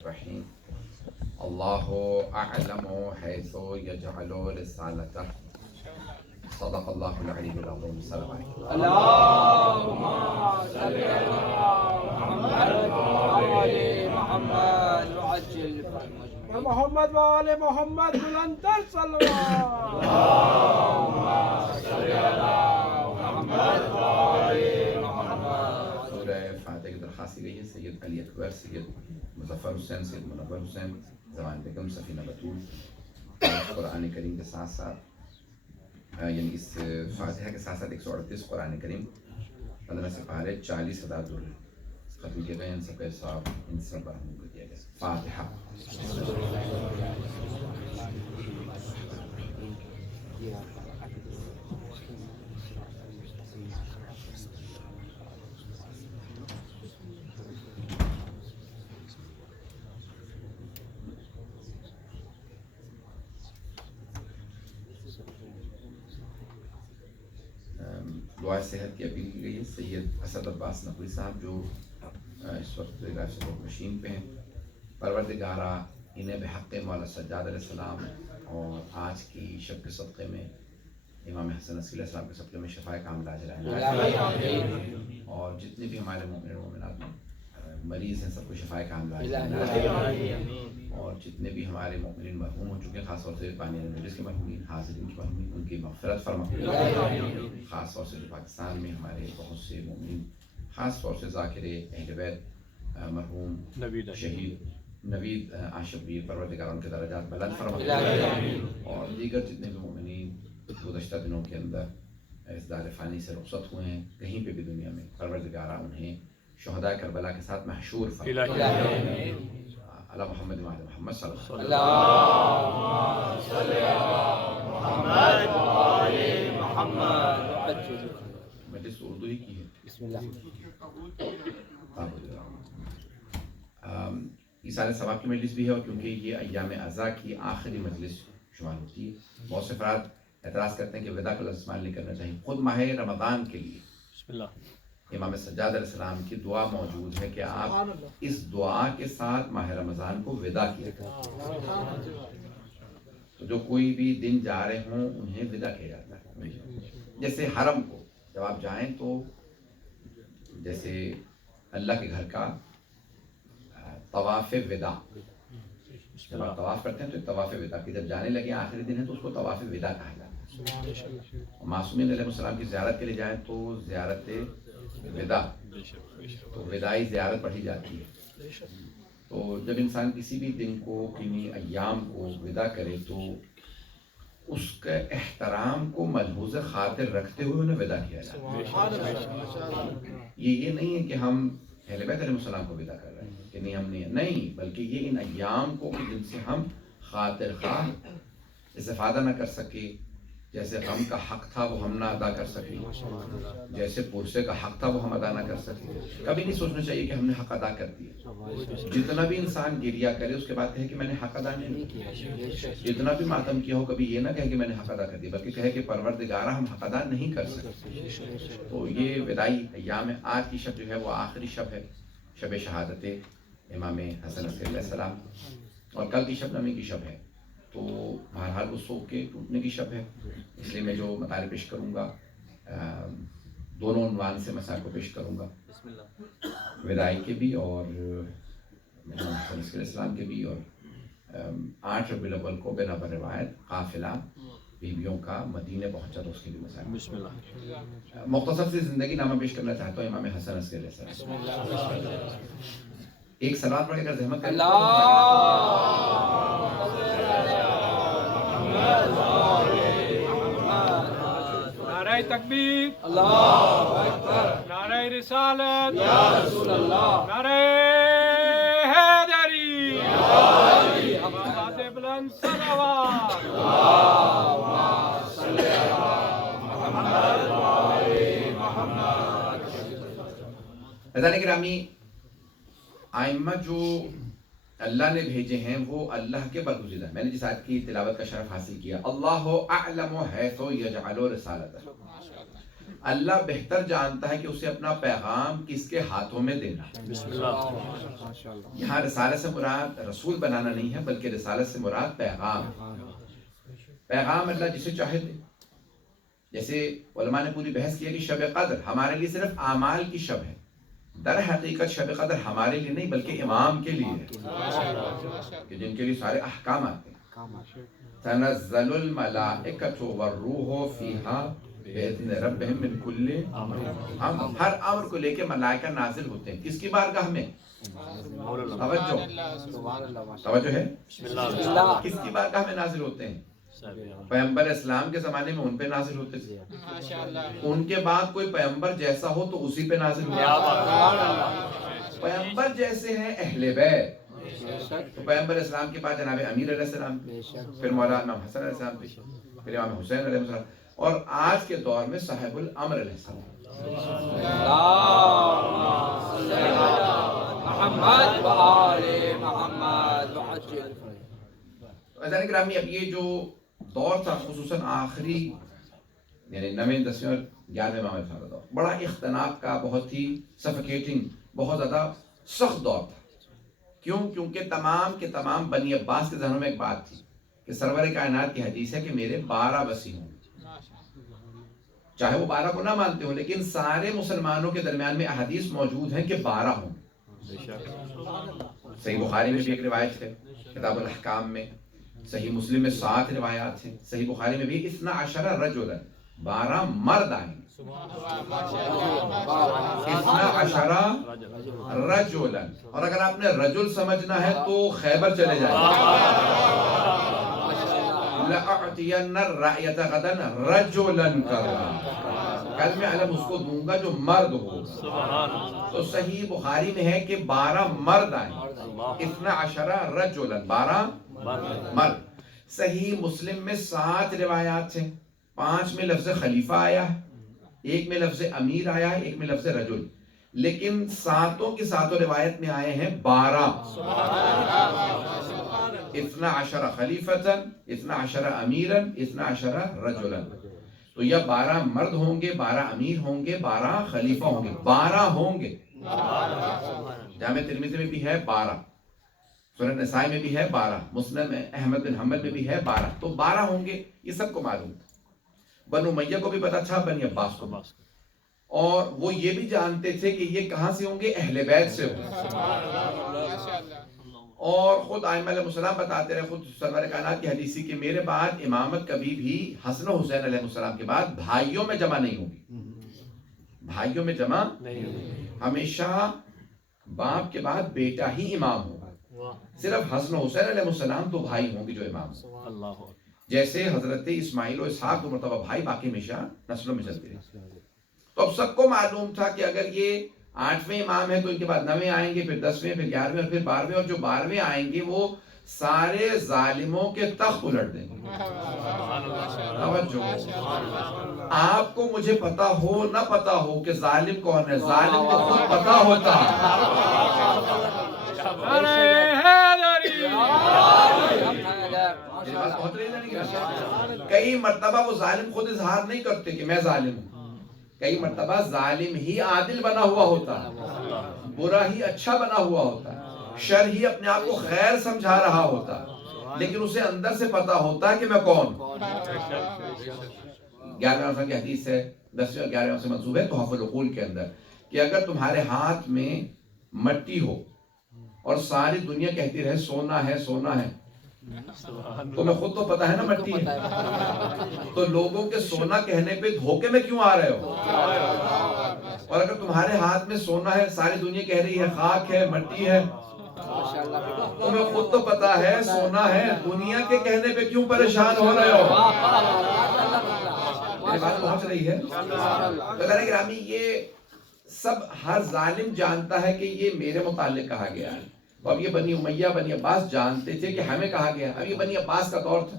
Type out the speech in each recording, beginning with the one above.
الرحیم اللہ اعلم حیث یجعل رسالتہ صدق اللہ العلی العظیم. السلام علیکم. اللهم صل على محمد وآل محمد وعجل فرجهم محمد وآل محمد بلندر صلوات. اللهم صل على محمد وآل محمد. سورہ فاتحہ کی درخواست گئی ہے سید علی اکبر، سید مظفر حسین، سید منور حسین، زمان بیگم، سفینہ بطول. قرآن کریم کے ساتھ ساتھ یعنی اس فاتحہ کے ساتھ ساتھ 138 قرآن کریم 15 سپارے 40,000 درر ختم کیے گئے. ان سب کا حساب ان سب پر ہم کو دیا گیا. فاتحہ. دعائے صحت کی اپیل کی گئی ہے. سید اسد عباس نقوی صاحب جو اس وقت لائف سپورٹ مشین پہ ہیں، پروردگارہ انہیں بحق مولا سجاد علیہ السلام اور آج کی شب کے صدقے میں امام حسن عسکری علیہ السلام کے صدقے میں شفاء کاملہ عجلائیں، اور جتنے بھی ہمارے مومن و مومنات مریض ہیں سب کو شفاء کاملہ عجلائیں، اور جتنے بھی ہمارے مومنین مرحوم ہو چکے ہیں خاص طور سے بانی نجس کے مرحومین، حاضرین کے مرحومین، ان کی مغفرت فرما. خاص طور سے جو پاکستان میں ہمارے بہت سے مومنین، خاص طور سے ذاکر اہل بیت مرحوم شہید نوید آشفیر، پروردگار ان کے درجات بلند فرما، اور دیگر جتنے بھی مومنین گزشتہ دنوں کے اندر اس دار فانی سے رخصت ہوئے ہیں کہیں پہ بھی دنیا میں، پروردگارہ انہیں شہداء کربلا کے ساتھ محشور فرما. علی محمد وعلی محمد صلی اللہ علیہ وسلم. اللهم صل على محمد وآل محمد وعجل. مجلس اردو ہی کی ہے. بسم اللہ. یہ سارے ثواب کی مجلس بھی ہے، اور کیونکہ یہ ایام عزا کی آخری مجلس شمار ہوتی ہے. بہت سے افراد اعتراض کرتے ہیں کہ وداع کا لفظ استعمال نہیں کرنا چاہیے. خود ماہ رمضان کے لیے بسم اللہ امام سجاد علیہ السلام کی دعا موجود ہے کہ آپ اس دعا کے ساتھ ماہ رمضان کو وداع کیا. تو جو کوئی بھی دن جا رہے ہوں انہیں وداع کیا جاتا ہے. جیسے حرم کو جب آپ جائیں تو جیسے اللہ کے گھر کا طواف وداع، جب آپ طواف کرتے ہیں تو طواف وداع کی جب جانے لگے آخری دن ہے تو اس کو طواف وداع کہا جاتا ہے. معصومین علیہ السلام کی زیارت کے لیے جائیں تو زیارت وداع، تو وداعی زیارت پڑھی جاتی ہے. تو جب انسان کسی بھی دن کو، کنی ایام کو وداع کرے تو اس کے احترام کو ملحوظ خاطر رکھتے ہوئے انہیں وداع کیا جاتا ہے. یہ نہیں ہے کہ ہم اہل بیت علیہ السلام کو وداع کر رہے ہیں کہ نہیں ہم نہیں، بلکہ یہ ان ایام کو جن سے ہم خاطر خواہ استفادہ نہ کر سکے، جیسے غم کا حق تھا وہ ہم نہ ادا کر سکے، جیسے پرسے کا حق تھا وہ ہم ادا نہ کر سکے. کبھی نہیں سوچنا چاہیے کہ ہم نے حق ادا کر دیا. جتنا بھی انسان گریہ کرے اس کے بعد کہے کہ میں نے حق ادا نہیں کیا. جتنا بھی ماتم کیا ہو کبھی یہ نہ کہے کہ میں نے حق ادا کر دیا، بلکہ کہے کہ پروردگارہ ہم حق ادا نہیں کر سکتے. تو یہ وداعی ایام، آج کی شب جو ہے وہ آخری شب ہے، شب شہادت امام حسن عسکری علیہ السلام، اور کل کی شب نمی کی شب ہے. تو بہرحال وہ سو کے ٹوٹنے کی شب ہے، اس لیے میں جو مطالب پیش کروں گا دونوں عنوان سے مسائل کو پیش کروں گا، وداعی کے بھی اور امام حسن عسکری علیہ السلام کے بھی. اور 8 ربیع الاول کو بنا بر روایت قافلہ بیویوں کا مدینے پہنچا تو اس کے بھی مسائل. مختصر سی زندگی نامہ پیش کرنا چاہتا ہوں امام حسن عسکری علیہ السلام. ایک صلوات پڑھ کر زحمت کریں. نعرہ تکبیر، اللہ اکبر، نعرہ رسالت، یا رسول اللہ، نعرہ حیدری، آواز بلند صلوات. اللهم صل علی محمد وآل محمد. عزیزان گرامی، ائمہ جو اللہ نے بھیجے ہیں وہ اللہ کے برگزیدہ ہیں. میں نے جس آیت کی تلاوت کا شرف حاصل کیا، اللہ اعلم حیث یجعل رسالتہ، اللہ بہتر جانتا ہے کہ اسے اپنا پیغام کس کے ہاتھوں میں دینا ہے۔ بسم اللہ یہاں رسالت سے مراد رسول بنانا نہیں ہے، بلکہ رسالت سے مراد پیغام ہے۔ پیغام اللہ جسے چاہے دے۔ جیسے علماء نے پوری بحث کیا کہ شب قدر ہمارے لیے صرف اعمال کی شب ہے، در حقیقت شب قدر ہمارے لیے نہیں بلکہ امام کے لیے ہے، کہ جن کے لیے سارے احکام آتے ہیں۔ تنزل الملائکۃ والروح فیہا بإذن ربہم من کل امر، ہر امر کو لے کے ملائکہ نازل ہوتے ہیں۔ کس کی بارگاہ میں؟ توجہ ہے؟ کس کی بارگاہ میں نازل ہوتے ہیں؟ پیغمبر اسلام کے زمانے میں ان پہ نازل ہوتے تھے، ان کے بعد کوئی پیغمبر جیسا ہو تو اسی پہ نازل ہوتے۔ پیغمبر جیسے ہیں اہل بیت، تو پیغمبر اسلام کے بعد جناب امیر علیہ السلام، پھر مولانا امام حسن علیہ السلام، پھر امام حسین علیہ السلام، اور آج کے دور میں صاحب الامر علیہ السلام۔ محمد و آل محمد وعجل۔ عزیزان گرامی، اب یہ جو دور تھا خصوصاً آخری یعنی 9ویں 10ویں اور 11ویں امام علیہ السلام دور، بڑا اختناق کا، بہت ہی سفیکیٹنگ، بہت زیادہ سخت دور تھا۔ کیوں؟ کیونکہ تمام کے تمام بنی عباس کے ذہنوں میں ایک بات تھی کہ سرور کائنات کی حدیث ہے کہ میرے 12 وصی ہوں، چاہے وہ 12 کو نہ مانتے ہوں، لیکن سارے مسلمانوں کے درمیان میں احادیث موجود ہیں کہ 12 ہوں۔ صحیح بخاری میں بھی ایک روایت ہے کتاب الاحکام میں، صحیح مسلم میں 7 روایات ہیں، صحیح بخاری میں بھی 12 رجلا، 12 مرد آئیں گے، 12 رجلا، اور اگر آپ نے رجل سمجھنا ہے تو خیبر چلے جائیں۔ لَأَعْتِيَنَّ الرَّأْيَةَ غَدًا رَجُلًا كَرَّا، کل میں علم اس کو دوں گا جو مرد ہوگا۔ تو صحیح بخاری میں ہے کہ 12 مرد آئیں، 12 رجلا، 12 مرد۔ صحیح مسلم میں 7 روایات ہیں، 5 میں لفظ خلیفہ آیا ہے، 1 میں لفظ امیر آیا ہے، 1 میں لفظ رجل، لیکن 7 کی 7 روایت میں آئے ہیں 12۔ 12 خلیفتاً، 12 امیراً، 12 رجلاً۔ تو یا 12 مرد ہوں گے، 12 امیر ہوں گے، 12 خلیفہ ہوں گے، 12 ہوں گے۔ جامع ترمذی میں بھی ہے 12، سنن نسائی میں بھی ہے 12، مسند احمد بن حنبل میں بھی ہے 12، تو 12 ہوں گے، یہ سب کو معلوم تھا۔ بنو امیہ کو بھی پتا تھا، بنی عباس کو، اور وہ یہ بھی جانتے تھے کہ یہ کہاں سے ہوں گے، اہل بیت سے ہوں گے۔ اور خود ائمہ علیہ السلام بتاتے رہے، خود سرور کائنات کی حدیثی کہ میرے بعد امامت کبھی بھی حسن و حسین علیہ السلام کے بعد بھائیوں میں جمع نہیں ہوگی، بھائیوں میں جمع نہیں ہوگی، ہمیشہ باپ کے بعد بیٹا ہی امام ہوگا، صرف حسن و حسین علیہ السلام تو بھائی ہوں گے جو امام ہوں، جیسے حضرت اسماعیل و اسحاق دو مرتبہ بھائی، باقی ہمیشہ نسلوں میں چلتے رہے۔ تو اب سب کو معلوم تھا کہ اگر یہ 8ویں امام ہے تو ان کے بعد 9ویں آئیں گے، پھر 10ویں، پھر 11ویں، اور پھر 12ویں، اور جو 12ویں آئیں گے وہ سارے ظالموں کے تخت الٹ دیں گے۔ توجہ، آپ کو مجھے پتا ہو نہ پتا ہو کہ ظالم کون ہے، ظالم کو خود پتا ہوتا کئی مرتبہ وہ ظالم خود اظہار نہیں کرتے کہ میں ظالم ہوں، کئی مرتبہ ظالم ہی عادل بنا ہوا ہوتا ہے، برا ہی اچھا بنا ہوا ہوتا ہے، شر ہی اپنے آپ کو خیر سمجھا رہا ہوتا ہے، لیکن اسے اندر سے پتا ہوتا ہے کہ میں کون۔ 11ویں کی حدیث ہے، 10ویں اور 11ویں سے منسوب ہے تحف العقول کے اندر، کہ اگر تمہارے ہاتھ میں مٹی ہو اور ساری دنیا کہتی رہے سونا ہے سونا ہے، تمہیں خود تو پتا ہے نا مٹی ہے، تو لوگوں کے سونا کہنے پہ دھوکے میں کیوں آ رہے ہو؟ اور اگر تمہارے ہاتھ میں سونا ہے، ساری دنیا کہہ رہی ہے خاک ہے، مٹی ہے، تمہیں خود تو پتا ہے سونا ہے، دنیا کے کہنے پہ کیوں پریشان ہو رہے ہو؟ یہ بات پہنچ رہی ہے؟ تو گرامی، یہ سب ہر ظالم جانتا ہے کہ یہ میرے متعلق کہا گیا ہے، اب یہ بنی امیہ بنی عباس جانتے تھے کہ ہمیں کہا گیا، اب یہ بنی عباس کا دور تھا،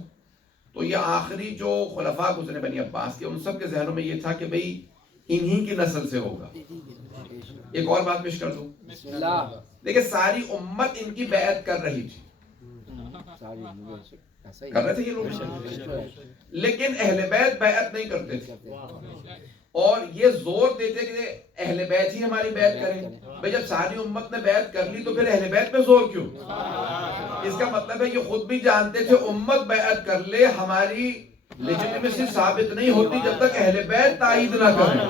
تو یہ آخری جو خلفاء گزرے بنی عباس کے، ان سب کے ذہنوں میں یہ تھا کہ بھئی انہی کی نسل سے ہوگا۔ ایک اور بات پیش کر دوں، دیکھیں ساری امت ان کی بیعت کر رہی تھی، کر رہے تھے یہ لوگ، لیکن اہل بیت بیعت نہیں کرتے تھے، اور یہ زور دیتے کہ اہل بیت ہی ہماری بیعت کریں. بھئی جب ساری امت نے بیعت کر لی تو پھر اہل بیت پہ زور کیوں؟ اس کا مطلب ہے یہ خود بھی جانتے تھے امت بیعت کر لے ہماری لیجٹیمیسی ثابت نہیں ہوتی جب تک اہل بیت تائید نہ کریں.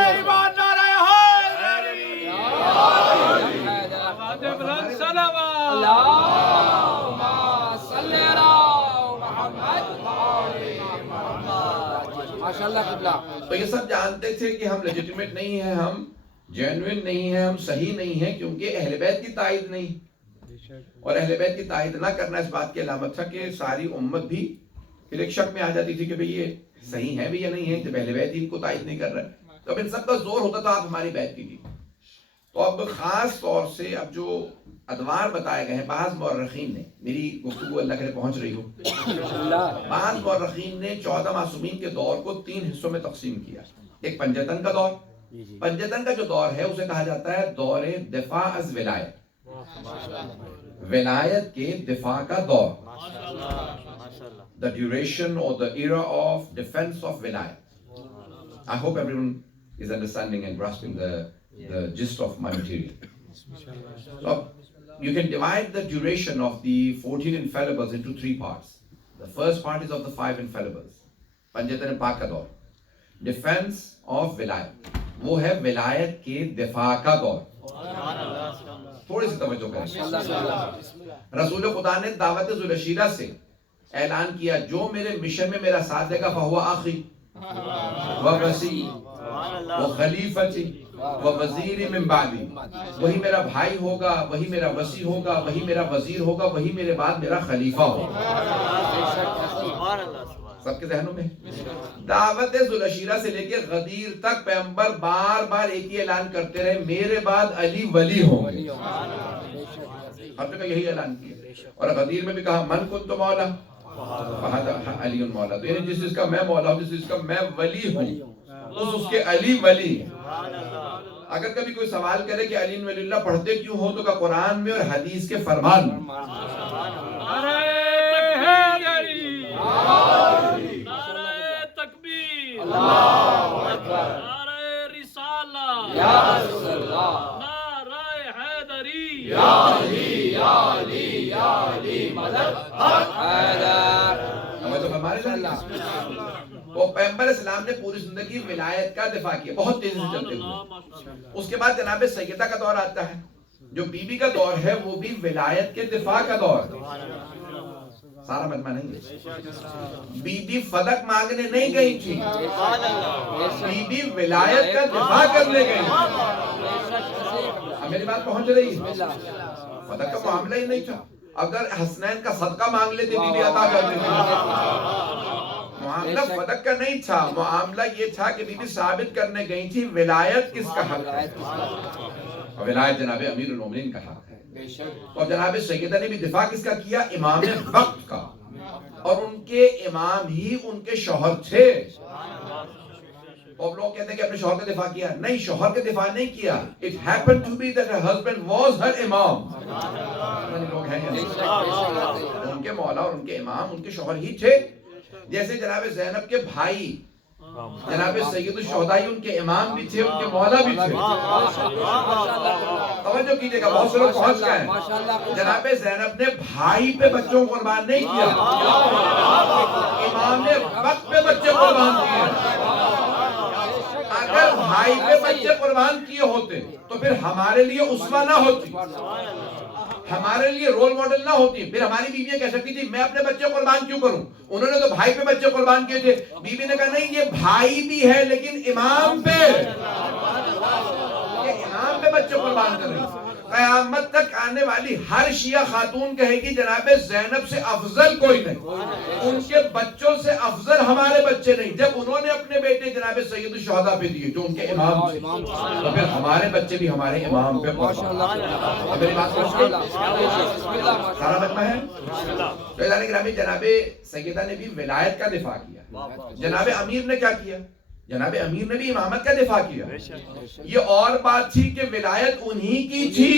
ایمان نعرہ حیدری آباد بلند صلوات اللهم صل على محمد وآل محمد. ماشاءاللہ قبلہ. تو یہ سب جانتے تھے کہ ہم لیجٹیمیٹ نہیں ہیں, ہم جینوین نہیں ہیں, ہم صحیح نہیں ہیں, کیونکہ اہل بیت کی تائید نہیں. اور اہل بیت کی تائید نہ کرنا اس بات کی علامت تھا کہ ساری امت بھی پھر ایک شک میں آ جاتی تھی کہ بھئی یہ صحیح ہے بھی یا نہیں ہے, جب اہل بیت ان کو تائید نہیں کر رہا ہے. تو اب ان سب کا زور ہوتا تھا آپ ہماری بیعت کیجیے. تو اب خاص طور سے اب جو ادوار بتائے گئے ہیں, بعض مورخین نے, میری گفتگو اللہ کرے پہنچ رہی ہو, بعض مورخین نے 14 معصومین کے دور کو 3 حصوں میں تقسیم کیا. ایک پنجتن کا دور, پنجتن کا جو دور ہے اسے کہا جاتا ہے دور دفاع از ولایت, ولایت کے دفاع کا دور, the duration or the era of defense of wilayat. I hope everyone is understanding and grasping the gist of my material. So you can divide the duration of the 14 infallibles into 3 parts. The first part is of the 5 infallibles. Panjatan Pak ka daur. Defense of wilayat. وہ ہے ولایت کے دفاع کا دور. تھوڑی سی توجہ کریں. رسول خدا نے دعوت ذوالشیرہ سے اعلان کیا جو میرے مشن میں میرا ساتھ دے گا فہو آخی ووصی وخلیفتی ووزیر من بعدی, وہی میرا بھائی ہوگا, وہی میرا وصی ہوگا, وہی میرا وزیر ہوگا, وہی میرے بعد میرا خلیفہ ہوگا. سب کے ذہنوں میں دعوت ذوالشیرہ سے لے کے غدیر تک پیغمبر بار بار ایک ہی اعلان کرتے رہے میرے بعد علی ولی ہوں گے. ہر جگہ یہی اعلان کیا. اور غدیر میں بھی کہا من کنت مولا علی مولا, تو یعنی جس چیز کا میں مولا ہوں, جس چیز کا میں ولی ہوں, اس کے علی ولی. اگر کبھی کوئی سوال کرے کہ علی ولی اللہ پڑھتے کیوں ہو, تو کہ قرآن میں اور حدیث کے فرمان میں. نعرہ تکبیر, نعرہ رسالہ, نعرہ حیدری, یا علی یا علی یا علی مدد حیدر. وہ پیغمبر اسلام نے پوری زندگی ولایت کا دفاع کیا, بہت تیزی سے چلتے ہوئے. اس کے بعد جناب سیدہ کا دور آتا ہے, جو بی بی کا دور ہے وہ بھی ولایت کے دفاع کا دور. سارا مجمع نہیں ہے. بی بی فدق مانگنے نہیں گئی تھی, بی بی ولایت کا دفاع کرنے گئی. میری بات پہنچ رہی ہے. فدق کا معاملہ ہی نہیں تھا. اگر حسنین کا صدقہ مانگ لیتے بی بی عطا کر دیتی. معاملہ فدق کا نہیں تھا, معاملہ یہ تھا کہ بی بی ثابت کرنے گئی تھی ولایت کس کا حق ہے. ولایت جناب امیر المومنین کا حق ہے. اور جناب سیدہ نے بھی دفاع کس کا کیا, امام وقت کا. اور ان کے امام ہی ان کے شوہر تھے. اور لوگ کہتے ہیں کہ اپنے شوہر کا دفاع کیا, نہیں, شوہر کا دفاع نہیں کیا. It happened to be that her husband was her imam. لوگ ہیں ان کے مولا اور ان کے امام ان کے شوہر ہی تھے. جیسے جناب زینب کے بھائی جناب سید الشہداء ان کے امام بھی تھے, ان کے مولا بھی تھے. توجہ کیجئے گا, بہت سے لوگ پہنچ گئے ہیں. جناب زینب نے بھائی پہ بچوں کو قربان نہیں کیا, امام نے وقت پہ بچے قربان کیے. اگر بھائی پہ بچے قربان کیے ہوتے تو پھر ہمارے لیے اسوہ نہ ہوتی, ہمارے لیے رول ماڈل نہ ہوتی. پھر ہماری بیویاں کہہ سکتی تھی میں اپنے بچے قربان کیوں کروں, انہوں نے تو بھائی پہ بچے قربان کیے تھے. بی بی نے کہا نہیں, یہ بھائی بھی ہے لیکن امام پہ, یہ امام پہ بچے قربان کر رہی. قیامت تک آنے والی ہر شیعہ خاتون کہے گی جناب زینب سے افضل کوئی نہیں, ان کے بچوں سے افضل ہمارے بچے نہیں. جب انہوں نے اپنے بیٹے جناب سید الشہداء پہ دیے جو ان کے امام تھے, تو پھر ہمارے بچے بھی ہمارے امام پہ قربان. میری بات سارا مجمع ہے. تو اعلان گرامی جناب سیدہ نے بھی ولایت کا دفاع کیا. جناب امیر نے کیا کیا, جناب امیر نے بھی امامت کا دفاع کیا. یہ اور بات تھی کہ ولایت انہی کی تھی.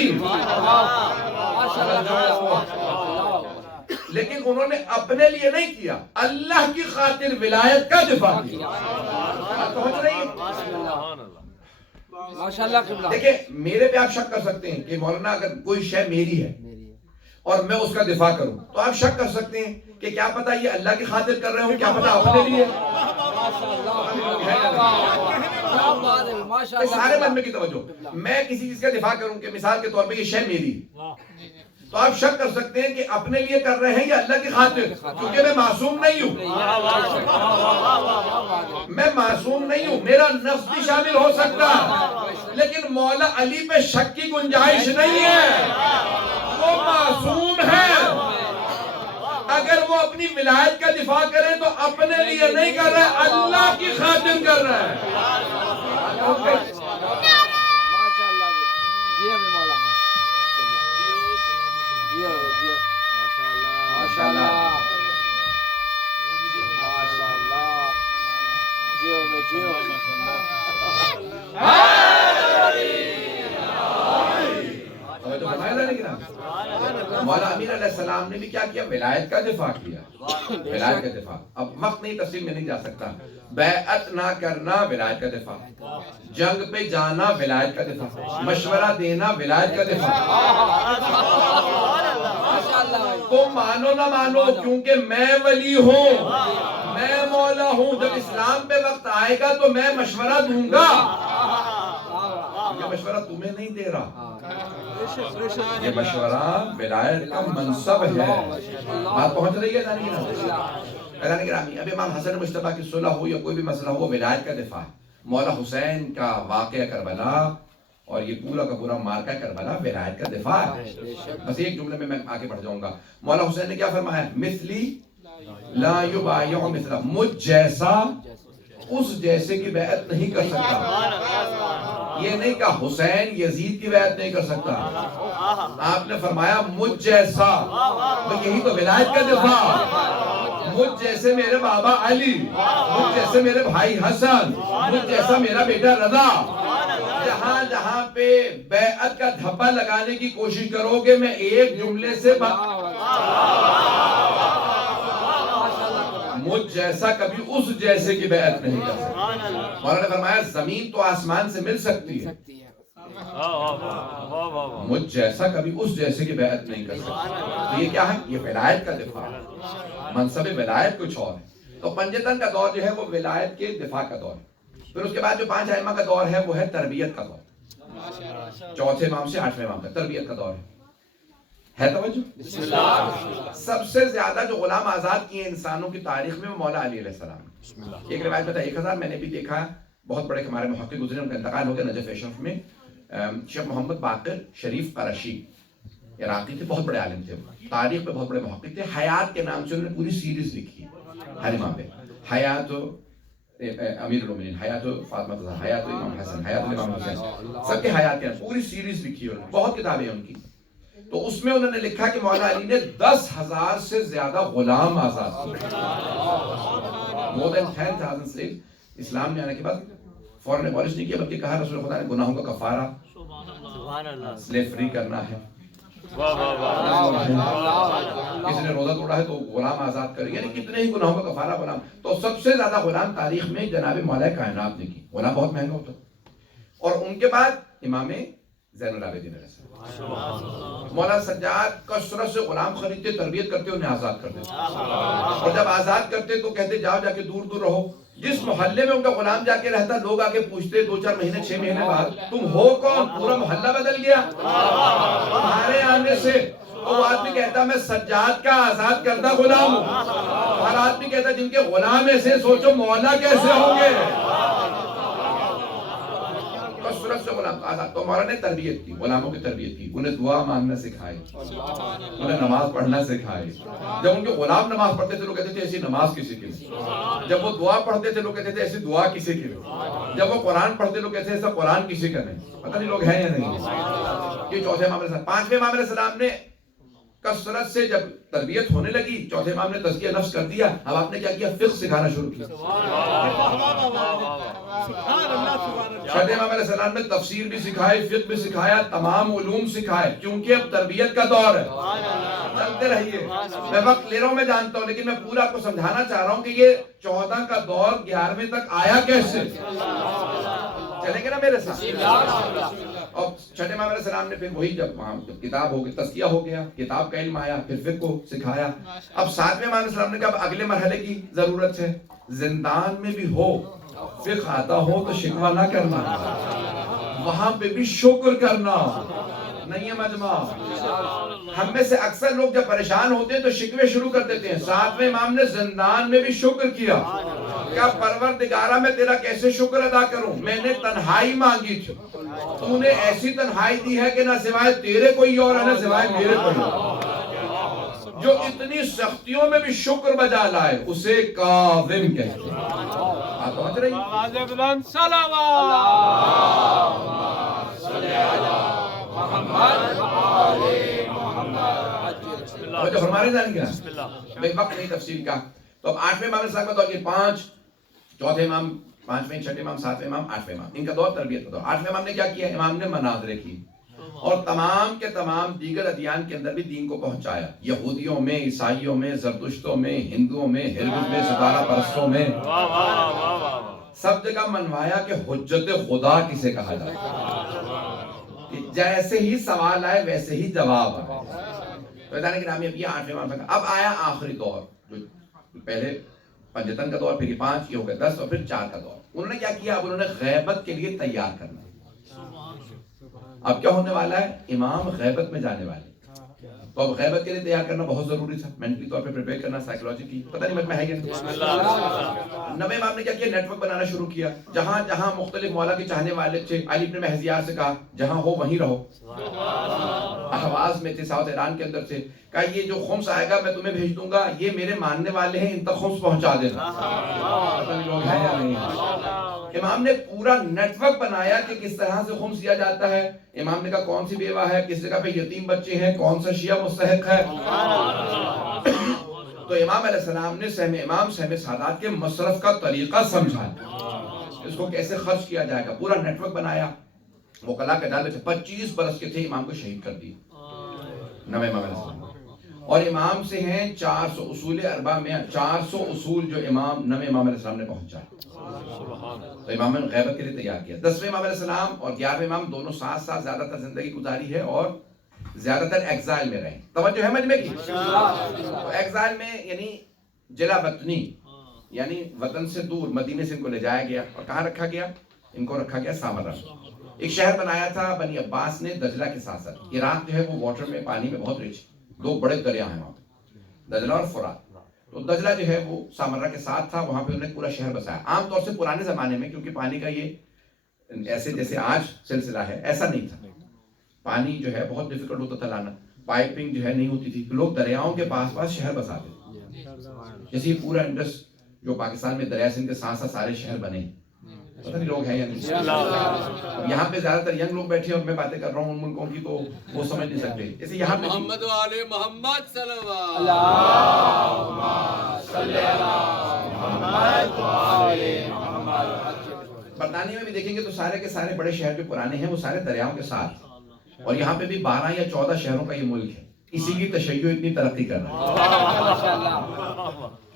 لیکن انہوں نے اپنے لیے نہیں کیا، اللہ کی خاطر ولایت کا دفاع کیا۔ بات پہنچ رہی ہے؟ ماشاءاللہ۔ دیکھیں میرے پہ آپ شک کر سکتے ہیں کہ مولانا اگر کوئی شے میری ہے اور میں اس کا دفاع کروں تو آپ شک کر سکتے ہیں کہ کیا پتا یہ اللہ کی خاطر کر رہے ہوں، کیا پتا اپنے لیے۔ سارے من میں کی توجہ، میں کسی چیز کا دفاع کروں کہ مثال کے طور پہ یہ شے میری، تو آپ شک کر سکتے ہیں کہ اپنے لیے کر رہے ہیں یا اللہ کی خاطر، کیونکہ میں معصوم نہیں ہوں۔ میں معصوم نہیں ہوں، میرا نفس بھی شامل ہو سکتا ہے، لیکن مولا علی پہ شک کی گنجائش نہیں ہے، وہ معصوم ہے۔ اگر وہ اپنی ولایت کا دفاع کریں تو اپنے لیے نہیں کر رہے، اللہ کی خاطر کر رہے ہیں۔ مولا امیر علیہ السلام نے بھی کیا کیا؟ ولایت کا دفاع کیا، ولایت کا دفاع۔ اب وقت نہیں، تفصیل میں نہیں جا سکتا۔ بیعت نہ کرنا ولایت کا دفاع، جنگ پہ جانا ولایت کا دفاع، مشورہ دینا ولایت کا دفاع۔ تم مانو نہ مانو، کیونکہ میں ولی ہوں، میں مولا ہوں، جب اسلام پہ وقت آئے گا تو میں مشورہ دوں گا۔ یہ مشورہ تمہیں نہیں دے رہا، یہ مشورہ ولایت کا منصب ہے۔ بات پہنچ رہی ہے ادانی گرامی؟ اب امام حسن مجتبیٰ کی صلح ہو یا کوئی بھی مسئلہ ہو، وہ ولایت کا دفاع ہے۔ مولا حسین کا واقعہ کربلا اور یہ پورا کا پورا مارکہ کربلا ولایت کا دفاع ہے۔ بس ایک جملے میں آگے بڑھ جاؤں گا۔ مولا حسین نے کیا فرمایا؟ مثلی لا یبایع مثلا، مجھ جیسا اس جیسے کی بیعت نہیں کر سکتا۔ یہ نہیں کہا حسین یزید کی بیعت نہیں کر سکتا، آپ نے فرمایا مجھ جیسا، یہی تو ولایت کا دفاع۔ مجھ جیسے میرے بابا علی، مجھ جیسے میرے بھائی حسن، مجھ جیسا میرا بیٹا رضا۔ جہاں جہاں پہ بیعت کا دھبا لگانے کی کوشش کرو گے، میں ایک جملے سے مجھ جیسا کبھی اس جیسے کی بیعت نہیں کر سکتا۔ مولانا نے فرمایا زمین تو آسمان سے مل سکتی ہے، مجھ جیسا کبھی اس جیسے کی بیعت نہیں کر سکتا۔ تو یہ کیا ہے؟ یہ ولایت کا دفاع ہے، منصب ولایت کچھ اور ہے۔ تو پنجتن کا دور جو ہے وہ ولایت کے دفاع کا دور ہے۔ پھر اس کے بعد جو 5 ائمہ کا دور ہے وہ ہے تربیت کا دور، چوتھے امام سے 8ویں امام تک تربیت کا دور ہے توجہ۔ سب سے زیادہ جو غلام آزاد کیے انسانوں کی تاریخ میں وہ مولا علی علیہ السلام۔ ایک روایت بتا 1000 میں نے بھی دیکھا، بہت بڑے ہمارے محقق گزرے، ان کا انتقال ہو گیا نجف اشرف میں۔ شیخ محمد باقر شریف قرشی عراقی تھے، بہت بڑے عالم تھے، تاریخ پہ بہت بڑے محقق تھے۔ حیات کے نام سے انہوں نے پوری سیریز لکھی ہر امام پہ، حیات امیر المومنین، حیات فاطمہ الزہرا، حیات امام حسن، حیات امام حسین، سب کے حیات کے نام پوری سیریز لکھی ہے، بہت کتابیں ہیں ان کی۔ تو اس میں انہوں نے لکھا کہ مولا علی نے 10,000 سے زیادہ غلام آزاد کیے، more than 10,000 slaves۔ اسلام میں آنے کے بعد فوراً ابالش نہیں کیا، بلکہ کہا رسول خدا نے گناہوں کا کفارہ سلیو فری کرنا ہے۔ کسی نے روزہ توڑا ہے تو غلام آزاد کرے، یعنی کتنے ہی گناہوں کا کفارہ غلام۔ تو سب سے زیادہ غلام تاریخ میں جناب مولا کائنات نے کی، غلام بہت مہنگا ہوتا۔ اور ان کے بعد امام زین العابدین علیہ السلام، مولا سجاد کثرت سے غلام خریدتے، تربیت کرتے، انہیں آزاد کرتے، اور جب آزاد کرتے تو کہتے جاؤ جا کے دور دور رہو۔ جس محلے میں ان کا غلام جا کے رہتا، لوگ آ کے پوچھتے 2-4 مہینے 6 مہینے بعد تم ہو کون؟ پورا محلہ بدل گیا تمہارے آنے سے۔ تو وہ آدمی کہتا میں سجاد کا آزاد کردہ غلام ہوں۔ ہر آدمی کہتا جن کے غلام ایسے، سوچو مولا کیسے ہوں گے۔ کثرت سے غلام آزاد۔ تو مولا نے تربیت کی، غلاموں کی تربیت کی، انہیں دعا مانگنا سکھائی، انہیں نماز پڑھنا سکھائی۔ جب ان کے غلام نماز پڑھتے تھے لوگ کہتے تھے ایسی نماز کسی کی نہیں۔ جب وہ دعا پڑھتے تھے لوگ کہتے تھے ایسی دعا کسی کی نہیں۔ جب وہ قرآن پڑھتے لوگ کہتے تھے ایسا قرآن کسی کا نہیں۔ پتہ نہیں لوگ ہیں یا نہیں۔ یہ چوتھے امام علیہ السلام۔ 5ویں امام علیہ السلام نے کثرت سے جب تربیت ہونے لگی، چوتھے امام نے تزکیہ نفس کر دیا، اب آپ نے کیا کیا؟ فقہ سکھانا شروع کیا۔ چھٹے امام علیہ السلام نے تفسیر بھی سکھائی، فقہ بھی سکھایا، تمام علوم سکھائے، کیونکہ اب تربیت کا دور ہے۔ چلتے رہیے، میں وقت لے رہا ہوں، میں جانتا ہوں، لیکن میں پورا آپ کو سمجھانا چاہ رہا ہوں کہ یہ 14 کا دور 11ویں تک آیا کیسے؟ چلیں گے نا میرے ساتھ؟ اور چھٹے امام علیہ السلام نے پھر وہی جب کتاب ہو گئی، تزکیہ ہو گیا، کتاب کا علم آیا، پھر فقہ کو سکھایا۔ اب 7ویں امام علیہ السلام نے کہا اب اگلے مرحلے کی ضرورت ہے، زندان میں بھی ہو فقہ آتا ہو تو شکوہ نہ کرنا، وہاں پہ بھی شکر کرنا، نہیں ہے مجمع؟ ہم میں سے اکثر لوگ جب پریشان ہوتے ہیں تو شکوے شروع کر دیتے ہیں۔ 7ویں امام نے زندان میں بھی شکر کیا، کیا پروردگارہ میں تیرا کیسے شکر ادا کروں؟ میں نے تنہائی مانگی تھی، تو نے ایسی تنہائی دی ہے کہ نہ سوائے تیرے کوئی اور ہے، نہ سوائے میرے کوئی اور۔ جو اتنی سختیوں میں بھی شکر بجا لائے اسے کاظم کہتے ہیں۔ آپ پہنچ رہی ہیں؟ جو فرمانے جائیں گے میں وقت نہیں تفصیل کا، تو اب 8ویں امام صاحب کا دور، یہ 5 چوتھے امام، 5ویں، چھٹے امام، 7ویں امام، 8ویں امام، ان کا دور تربیت کا دور۔ 8ویں امام نے کیا کیا؟ امام نے مناظرے کی اور تمام کے تمام دیگر ادیان کے اندر بھی دین کو پہنچایا، یہودیوں میں، عیسائیوں میں، زرتشتوں میں، ہندوؤں میں، ہربز میں، ستارہ پرستوں میں، سب جگہ منوایا کہ حجت خدا کسے کہا جاتا ہے، جیسے ہی سوال آئے ویسے ہی جواب آئے۔ فیضان گرامی، اب یہ 8ویں امام کا، اب آیا آخری دور، جو پہلے پنجتن کا دور، پھر یہ 5، یہ ہو گیا 10، اور پھر 4 کا دور۔ انہوں نے کیا کیا؟ اب انہوں نے غیبت کے لیے تیار کرنا۔ اب کیا ہونے والا ہے؟ امام غیبت میں جانے والے، تو اب غیبت کے لیے تیار کرنا بہت ضروری تھا، مینٹلی طور پہ پریپیئر کرنا، سائیکولوجیکلی، پتہ نہیں مجمع ہے کیا؟ 9ویں امام نے کیا کیا؟ نیٹ ورک بنانا شروع کیا، جہاں جہاں مختلف مولا کے چاہنے والے تھے، علی ابن مہزیار سے کہا جہاں ہو وہیں رہو، احواز میں تھے، ساؤتھ ایران کے اندر تھے، کہا یہ جو خمس آئے گا میں تمہیں بھیج دوں گا، یہ میرے ماننے والے ہیں، ان تک خمس پہنچا دینا۔ پتہ نہیں لوگ ہیں یا نہیں۔ امام نے پورا نیٹ ورک بنایا کہ کس طرح سے خمس دیا جاتا ہے۔ امام نے کہا کون سی بیوہ ہے، کس جگہ پہ یتیم بچے ہیں، کون سا شیعہ مستحق ہے۔ تو امام علیہ السلام نے سہم امام، سہم سادات کے مصرف کا طریقہ سمجھا، اس کو کیسے خرچ کیا جائے گا، پورا نیٹ ورک بنایا۔ وکلا کے ڈالے تھے، 25 برس کے تھے، امام کو شہید کر دی 9ویں امام علیہ السلام، اور امام سے ہیں 400 اصول اربع میں 400 اصول جو امام 9ویں امام علیہ السلام نے پہنچائے۔ تو امام نے غیبت کے لیے تیار کیا۔ 10ویں امام علیہ السلام اور 11ویں امام دونوں ساتھ ساتھ زیادہ تر زندگی گزاری ہے اور زیادہ تر ایگزائل میں رہے۔ توجہ ہے مجمع کی؟ تو ایگزائل میں یعنی جلا وطنی، یعنی وطن سے دور، مدینے سے ان کو لے جایا گیا، اور کہاں رکھا گیا؟ ان کو رکھا گیا سامرہ۔ ایک شہر بنایا تھا بنی عباس نے دجلہ کے ساتھ ساتھ۔ عراق جو ہے وہ واٹر میں، پانی میں بہت رچ، 2 بڑے دریا ہیں وہاں پہ، دجلہ اور فرات۔ تو دجلہ جو ہے وہ سامرہ کے ساتھ تھا، وہاں پہ انہوں نے پورا شہر بسایا۔ عام طور سے پرانے زمانے میں، کیونکہ پانی کا یہ ایسے جیسے آج سلسلہ ہے ایسا نہیں تھا، پانی جو ہے بہت ڈیفیکلٹ ہوتا تھا لانا، پائپنگ جو ہے نہیں ہوتی تھی، لوگ دریاؤں کے پاس پاس شہر بساتے تھے، جیسے یہ پورا انڈس جو پاکستان میں دریا سندھ کے ساتھ ساتھ سارے شہر بنے۔ پتہ نہیں لوگ ہیں یا نہیں؟ یہاں پہ زیادہ تر ینگ لوگ بیٹھے اور میں باتیں کر رہا ہوں ان ملکوں کی، تو وہ سمجھ نہیں سکتے۔ جیسے یہاں پہ محمد وآل محمد صلی اللہ برطانیہ میں بھی دیکھیں گے تو سارے کے سارے بڑے شہر جو پرانے ہیں وہ سارے دریاؤں کے ساتھ، اور یہاں پہ بھی 12 یا 14 شہروں کا یہ ملک ہے، اسی کی تشیع اتنی ترقی کر رہا ہے۔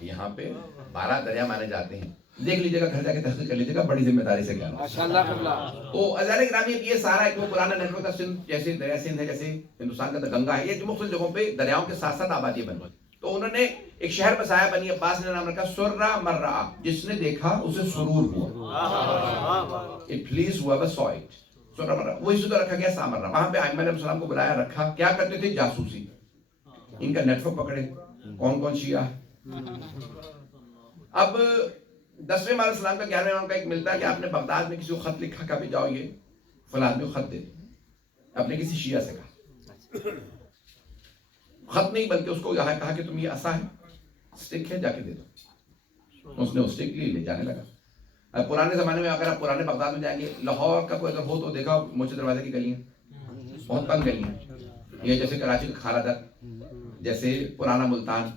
یہاں پہ 12 دریا مانے جاتے ہیں، دیکھ لیجیے گا، گھر جا کے تحقیق کر لیجیے گا، بڑی ذمہ داری سے کہہ رہا ہوں۔ تو عزیزان گرامی، یہ سارا ایک وہ پرانا نیٹ ورک تھا، سندھ جیسے دریا سندھ ہے، جیسے ہندوستان کا گنگا ہے، یہ مختلف جگہوں پہ دریاؤں کے ساتھ ساتھ آبادی بن گئی۔ تو انہوں نے ایک شہر بسایا، بنی عباس نے نام رکھا سرہ مرہ، جس نے دیکھا اسے سرور ہوا، it pleased whoever saw it۔ سرہ مرہ، وہ اسی طرح رکھا گیا سامرہ۔ وہاں پہ ائمہ علیہ السلام کو بلایا، رکھا، کیا کرتے تھے؟ جاسوسی، ان کا نیٹ ورک پکڑے، کون کون شیعہ ہے۔ اب 10ویں امام علیہ السلام کا 11ویں امام کا ایک ملتا ہے کہ آپ نے بغداد میں کسی کو خط لکھا، کہا بھی جاؤ یہ فلاں آدمی کو خط دے دو، آپ نے کسی شیعہ سے کہا، خط نہیں بلکہ اس کو کہا کہ تم یہ عصا ہے، سٹک ہے، جا کے دے دو۔ اس نے وہ سٹک لی، لے جانے لگا۔ پرانے زمانے میں اگر آپ پرانے بغداد میں جائیں گے، لاہور کا کوئی اگر ہو تو دیکھا موچے دروازے کی گلیاں بہت تنگ گلیاں، یہ جیسے کراچی کا کھارا در، جیسے پرانا ملتان،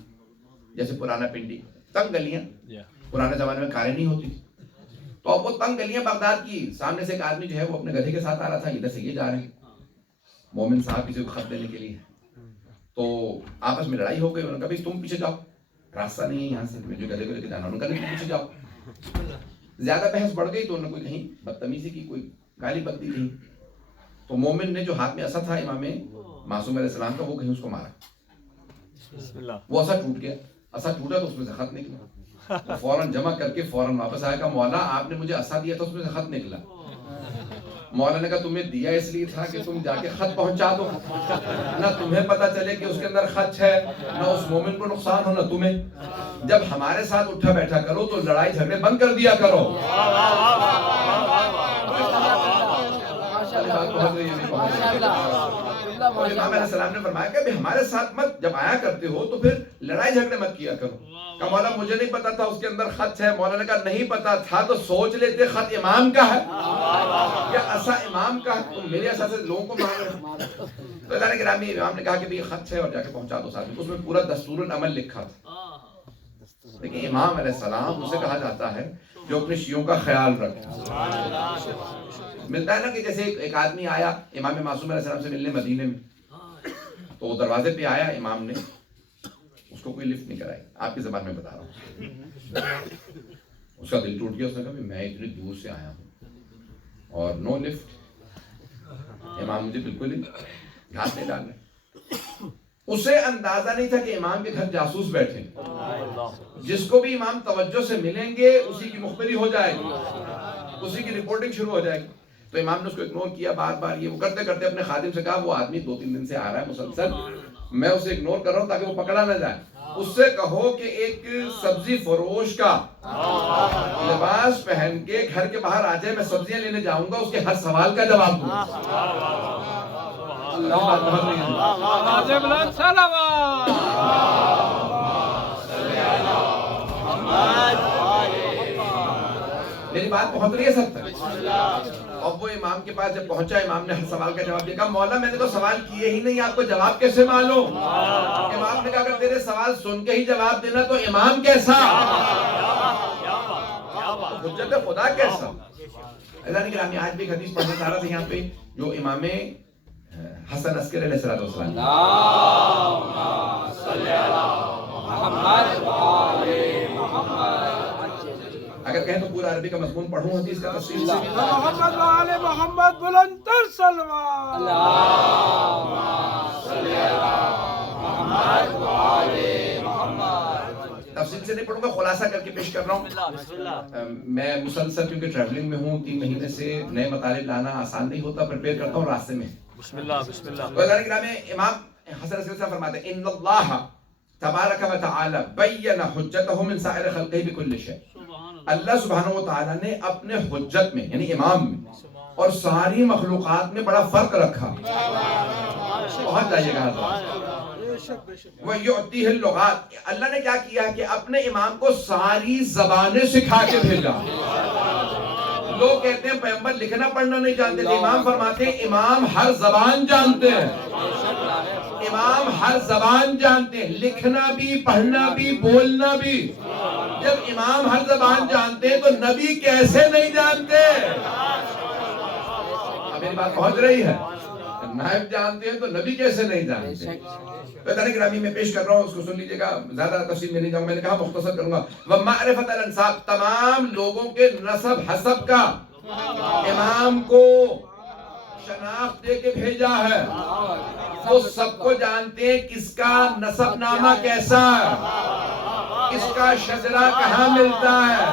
جیسے پرانا پنڈی، تنگ گلیاں، پرانے زمانے میں کاریں نہیں ہوتی تھی، تو اب وہ تنگ گلیاں بغداد کی، سامنے سے ایک آدمی جو ہے وہ اپنے گدھے کے ساتھ آ رہا تھا، ادھر سے یہ جا رہے ہیں، مومن صاحب کسی کو خط دینے کے لیے، تو آپس میں لڑائی ہو گئی، انہوں نے کہا بھائی تم پیچھے جاؤ، راستہ نہیں ہے یہاں سے، جو گدھے کو لے کے جانا، انہوں نے کہا تم پیچھے جاؤ، زیادہ بحث بڑھ گئی تو انہوں نے کوئی کہیں بدتمیزی کی، کوئی گالی بکتی کہیں، تو مومن نے جو ہاتھ میں عصا تھا امام معصوم علیہ السلام کا، وہ کہیں اس کو مارا، وہ عصا ٹوٹ گیا، عصا ٹوٹا تو اس میں سے خط نکلا، وہ فوراً جمع کر کے فوراً واپس آیا، کہا مولا آپ نے مجھے عصا دیا تھا، اس میں سے خط نکلا، مولا نے کہا تمہیں دیا اس لیے تھا کہ تم جا کے خط پہنچا دو، نہ تمہیں پتا چلے کہ اس کے اندر خط ہے، نہ اس مومن کو نقصان ہو، نہ تمہیں، جب ہمارے ساتھ اٹھا بیٹھا کرو تو لڑائی جھگڑے بند کر دیا کرو۔ اور امام علیہ السلام نے فرمایا کہ ہمارے ساتھ مت جب آیا کرتے ہو تو پھر لڑائی جھگڑے مت کیا کرو۔ کہا مولا مجھے نہیں پتا تھا اس کے اندر خط ہے، مولا نے کہا نہیں پتا تھا تو سوچ لیتے خط امام کا ہے یا عصا امام کا ہے، تم میرے عصا سے لوگوں کو مار رہے ہو۔ تو اللہ گرامی امام نے کہا کہ یہ خط ہے اور جا کے پہنچا دو ساتھ میں، اس میں پورا دستور العمل لکھا تھا۔ لیکن امام علیہ السلام اسے کہا جاتا ہے جو اپنے شیعوں کا خیال رکھتا۔ ملتا ہے نا کہ جیسے ایک آدمی آیا امام معصوم علیہ السلام سے ملنے مدینے میں، تو وہ دروازے پہ آیا، امام نے اس کو کوئی لفٹ نہیں کرائی، آپ کی زبان میں بتا رہا ہوں، اس کا دل ٹوٹ گیا، اس نے کہا میں اتنی دور سے آیا ہوں اور نو لفٹ، امام مجھے بالکل ہی گھاس نہیں ڈال رہے۔ اسے اندازہ نہیں تھا کہ امام کے گھر جاسوس بیٹھے، جس کو بھی امام توجہ سے ملیں گے اسی کی مخبری ہو جائے گی، اسی کی رپورٹنگ شروع ہو جائے گی۔ تو امام نے اس کو اگنور کیا، بار بار یہ وہ کرتے کرتے اپنے خادم سے کہا وہ آدمی 2-3 دن سے آ رہا ہے مسلسل، میں اسے اگنور کر رہا ہوں تاکہ وہ پکڑا نہ جائے، اس سے کہو کہ ایک سبزی فروش کا لباس پہن کے گھر کے باہر آ جائے، میں سبزیاں لینے جاؤں گا، اس کے ہر سوال کا جواب دوں میری بات پہنچ رہی ہے سب تک؟ اب وہ امام کے پاس جب پہنچا، امام نے ہر سوال کا جواب دیا، کہا مولا میں نے تو سوال کیے ہی نہیں، آپ کو جواب کیسے معلوم؟ امام نے کہا اگر تیرے سوال سن کے ہی جواب دینا تو امام کیسا، حجت خدا کیسا؟ اللہ نے کہا آج بھی ایک حدیث پڑھنا چاہ رہا تھا یہاں پہ، جو امام حسن عسکری علیہ السلام، اگر کہیں تو پورا عربی کا مضمون پڑھوں حدیث کا تفصیل سے، محمد وآل محمد بلندر سلوات، اللہم صلی علی محمد وآل محمد۔ تفصیل سے نہیں پڑھوں گا، خلاصہ کر کے پیش کر رہا ہوں۔ میں مسلسل کیونکہ ٹریولنگ میں ہوں، 3 مہینے سے نئے مطالب لانا آسان نہیں ہوتا، پریپیئر کرتا ہوں راستے میں۔ بسم اللہ بسم اللہ۔ تو اللہ کے نام میں امام حسن عسکری صاحب فرماتے ہیں ان اللہ تبارک و تعالی بین حجتہ من سائر خلقہ بکل شیء، اللہ سبحانہ و تعالیٰ نے اپنے حجت میں یعنی امام میں اور ساری مخلوقات میں بڑا فرق رکھا۔ بہت جائیے گا وَيُعْتِهِ اللُّغَاتِ، اللہ نے کیا کیا کہ اپنے امام کو ساری زبانیں سکھا کے بھیجا۔ لوگ کہتے ہیں پیغمبر لکھنا پڑھنا نہیں جانتے تھے، امام فرماتے ہیں امام ہر زبان جانتے ہیں، امام ہر زبان جانتے ہیں، لکھنا بھی، پڑھنا بھی، بولنا بھی۔ جب امام ہر زبان جانتے ہیں تو نبی کیسے نہیں جانتے؟ اب میری بات پہنچ رہی ہے؟ نائب جانتے ہیں تو نبی کیسے نہیں جانتے؟ بہتر گرامی میں پیش کر رہا ہوں، اس کو سن لیجئے گا، زیادہ تفصیل میں نہیں جاؤں، میں نے کہا مختصر کروں گا۔ وَمَعْرِفَةَ الْأَنْسَابِ، تمام لوگوں کے نسب حسب کا امام کو شناخت دے کے بھیجا ہے، وہ سب کو جانتے ہیں کس کا نسب نامہ کیسا ہے، کس کا شجرہ کہاں ملتا ہے۔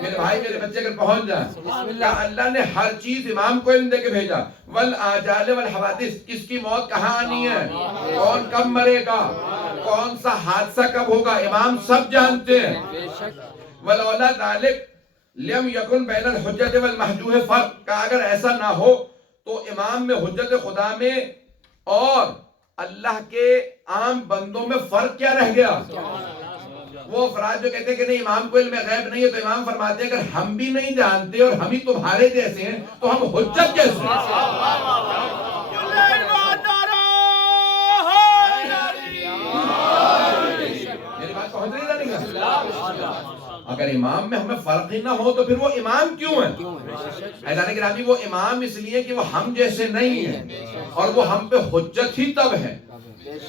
میرے بھائی میرے بچے اگر پہنچ جائیں کہ اللہ نے ہر چیز امام کو علم دے کے بھیجا، والآجال والحوادث، کس کی موت کہاں آنی ہے، کون کب مرے گا، کون سا حادثہ کب ہوگا، امام سب جانتے ہیں۔ ولولا ذالک لم یکن بین الحجت والمحجوہ فرق، کہ اگر ایسا نہ ہو تو امام میں حجت خدا میں اور اللہ کے عام بندوں میں فرق کیا رہ گیا؟ وہ افراد جو کہتے ہیں کہ نہیں امام کو علم غیب نہیں ہے، تو امام فرماتے ہیں اگر ہم بھی نہیں جانتے اور ہم ہی تمہارے جیسے ہیں تو ہم حجت کیسے ہیں؟ اگر امام میں ہمیں فرق ہی نہ ہو تو پھر وہ امام کیوں ہیں؟ عزیزان گرامی وہ امام اس لیے کہ وہ ہم جیسے نہیں ہیں، اور وہ ہم پہ حجت ہی تب ہے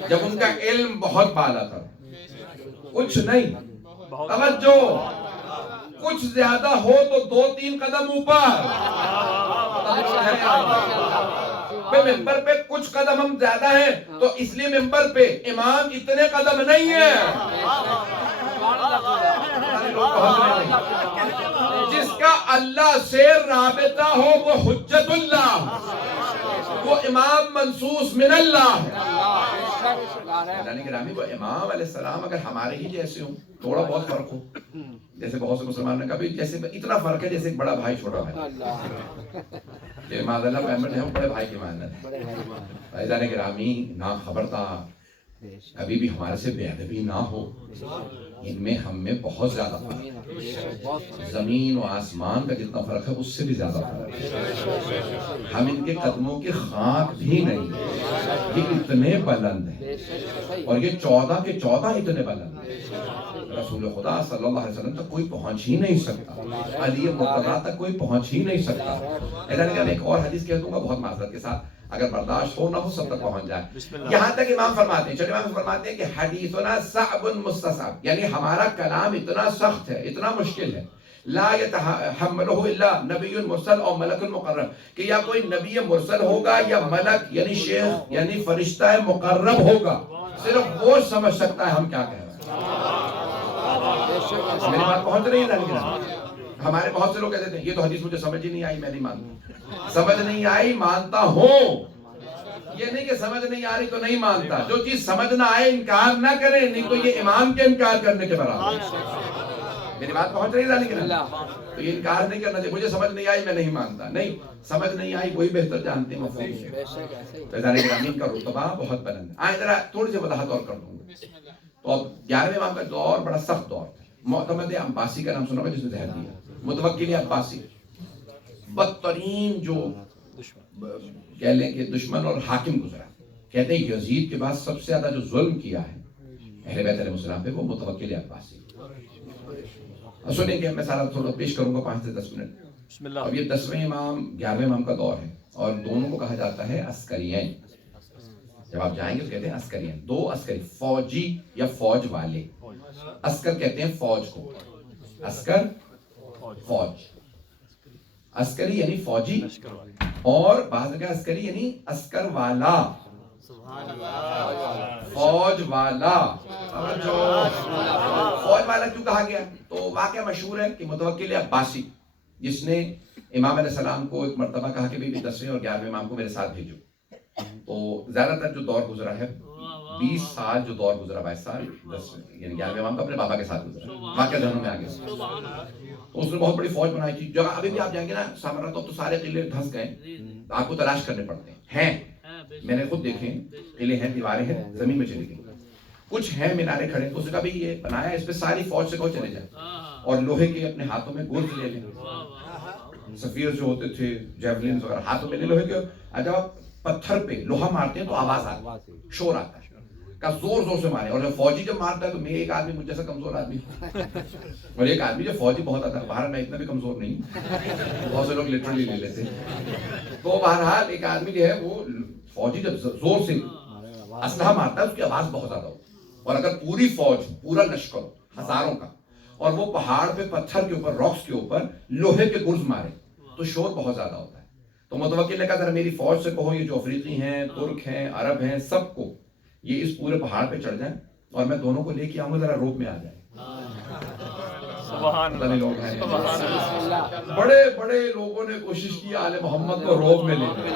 جب ان کا علم بہت بالا تھا، کچھ نہیں، توجہ، کچھ زیادہ ہو تو 2-3 قدم اوپر، ممبر پہ کچھ قدم ہم زیادہ ہیں تو اس لیے ممبر پہ امام اتنے قدم نہیں ہیں۔ جس کا اللہ سے رابطہ ہو وہ حجت اللہ، وہ امام منصوص من اللہ ہے۔ یعنی گرامی وہ امام علیہ السلام اگر ہمارے ہی جیسے ہوں، تھوڑا بہت فرق ہو، جیسے بہت سے مسلمان نے کہا جیسے اتنا فرق ہے جیسے ایک بڑا بھائی چھوٹا بھائی، یہ معاذ اللہ پیمنٹ ہے، بڑے بھائی کی مانت ہے۔ عزیزان گرامی نا خبردار کبھی بھی ہمارے سے بے ادبی نہ ہو، ان میں ہم میں بہت زیادہ فرق ہے، زمین و آسمان کا جتنا فرق ہے اس سے بھی زیادہ فرق ہے۔ ہم ان کے قدموں کی خاک بھی نہیں، یہ اتنے بلند ہیں، اور یہ 14 کے 14 اتنے بلند ہیں، رسول خدا صلی اللہ علیہ وسلم تک کوئی پہنچ ہی نہیں سکتا، علی مرتضیٰ تک کوئی پہنچ ہی نہیں سکتا۔ ایک اور حدیث کہہ دوں گا بہت معذرت کے ساتھ، اگر برداشت ہو نہ ہو سب تک پہنچ جائے۔ یہاں تک امام فرماتے ہیں، چلے امام فرماتے ہیں کہ حدیثنا صعب مستصعب، یعنی ہمارا کلام اتنا سخت ہے، اتنا مشکل ہے، لا يتحملہ الا نبی مرسل اور ملک مقرب، کہ یا کوئی نبی مرسل ہوگا یا ملک یعنی شیخ یعنی فرشتہ مقرب ہوگا، صرف وہ سمجھ سکتا ہے ہم کیا کہہ رہے ہیں۔ میری بات پہنچ رہی ہے؟ ہمارے بہت سے لوگ کہتے ہیں یہ تو حدیث مجھے سمجھ ہی نہیں آئی، میں نہیں مانتا۔ سمجھ نہیں آئی مانتا ہوں، یہ نہیں کہ سمجھ نہیں آ رہی تو نہیں مانتا، جو چیز سمجھ نہ آئے انکار نہ کریں، نہیں تو یہ امام کے انکار کرنے کے برابر ہے۔ میری بات پہنچ رہی ہے لیکن تو یہ انکار نہیں کرنا چاہیے، مجھے سمجھ نہیں آئی میں نہیں مانتا، نہیں، سمجھ نہیں آئی وہی بہتر جانتے ہیں مفہوم سے۔ عزیزان گرامی کا رتبہ بہت بلند ہے۔ آئے ذرا تھوڑی سی وضاحت اور کر دوں گا۔ تو اب 11ویں امام کا دور بڑا سخت دور تھا، معتمد عباسی کا نام سنا ہوگا جس نے زہر دیا، متوکل عباسی، بدترین جو کہہ لیں کہ دشمن اور حاکم گزرا، کہتے ہیں یزید کے بعد سب سے زیادہ جو ظلم کیا ہے اہل بیت علیہ السلام پہ وہ متوکل عباسی۔ سنیں کہ میں سارا تھوڑا پیش کروں گا 5 سے 10 منٹ۔ اب یہ 10ویں امام 11ویں امام کا دور ہے، اور دونوں کو کہا جاتا ہے عسکرین۔ جب آپ جائیں گے تو کہتے ہیں عسکرین، 2 عسکری، فوجی یا فوج والے۔ عسکر کہتے ہیں فوج کو، عسکر فوج، عسکری یعنی فوجی، اور بعض جگہ عسکری یعنی عسکر والا، فوج والا۔ فوج والا کیوں کہا گیا؟ تو واقعہ مشہور ہے کہ متوکل عباسی جس نے امام علیہ السلام کو ایک مرتبہ کہا کہ بھی 10ویں اور 11ویں امام کو میرے ساتھ بھیجو، تو زیادہ تر جو دور گزرا ہے 20 سال جو دور گزرا، 22 سال 10 یعنی 11ویں امام کا اپنے بابا کے ساتھ گزرا، واقعہ ذہنوں میں آ گیا۔ تو اس نے بہت بڑی فوج بنائی تھی، جگہ ابھی بھی آپ جائیں گے نا سامرا تو سارے قلعے دھس گئے، آپ کو تلاش کرنے پڑتے ہیں، میں نے خود دیکھے قلعے ہیں، دیواریں ہیں، زمین میں چلی گئی، کچھ ہیں مینارے کھڑے، تو اس نے کہا بھی یہ بنایا اس پہ ساری فوج سے کہو چلے جائیں اور لوہے کے اپنے ہاتھوں میں گولز لے لیں، سفیر جو ہوتے تھے جیولنز وغیرہ ہاتھوں میں لے، لوہے کے جب آپ پتھر پہ لوہا مارتے ہیں تو آواز آتا ہے، شور آتا ہے، کا زور زور سے مارے، اور جب فوجی جب مارتا ہے تو میں ایک آدمی مجھ جیسا کمزور آدمی اور ایک آدمی جو فوجی بہت آتا ہے، باہر میں اتنا بھی کمزور نہیں، بہت سے لوگ لٹرلی لے لیتے، تو بہرحال ایک آدمی جو ہے وہ فوجی جب زور سے اسلحہ مارتا ہے اس کی آواز بہت زیادہ ہوتی ہے، اور اگر پوری فوج پورا لشکر ہزاروں کا اور وہ پہاڑ پہ پتھر کے اوپر راکس کے اوپر لوہے کے گرز مارے تو شور بہت زیادہ ہوتا ہے۔ تو متوکل نے کہا ذرا میری فوج سے کہو یہ جو افریقی ہیں، ترک ہیں، عرب ہیں، سب کو یہ اس پورے پہاڑ پہ چڑھ جائیں اور میں دونوں کو لے کے آؤں گا، ذرا روپ میں آ جائیں۔ سبحان اللہ، لوگ ہیں بڑے بڑے لوگوں نے کوشش کی آل محمد کو روپ میں لے کے،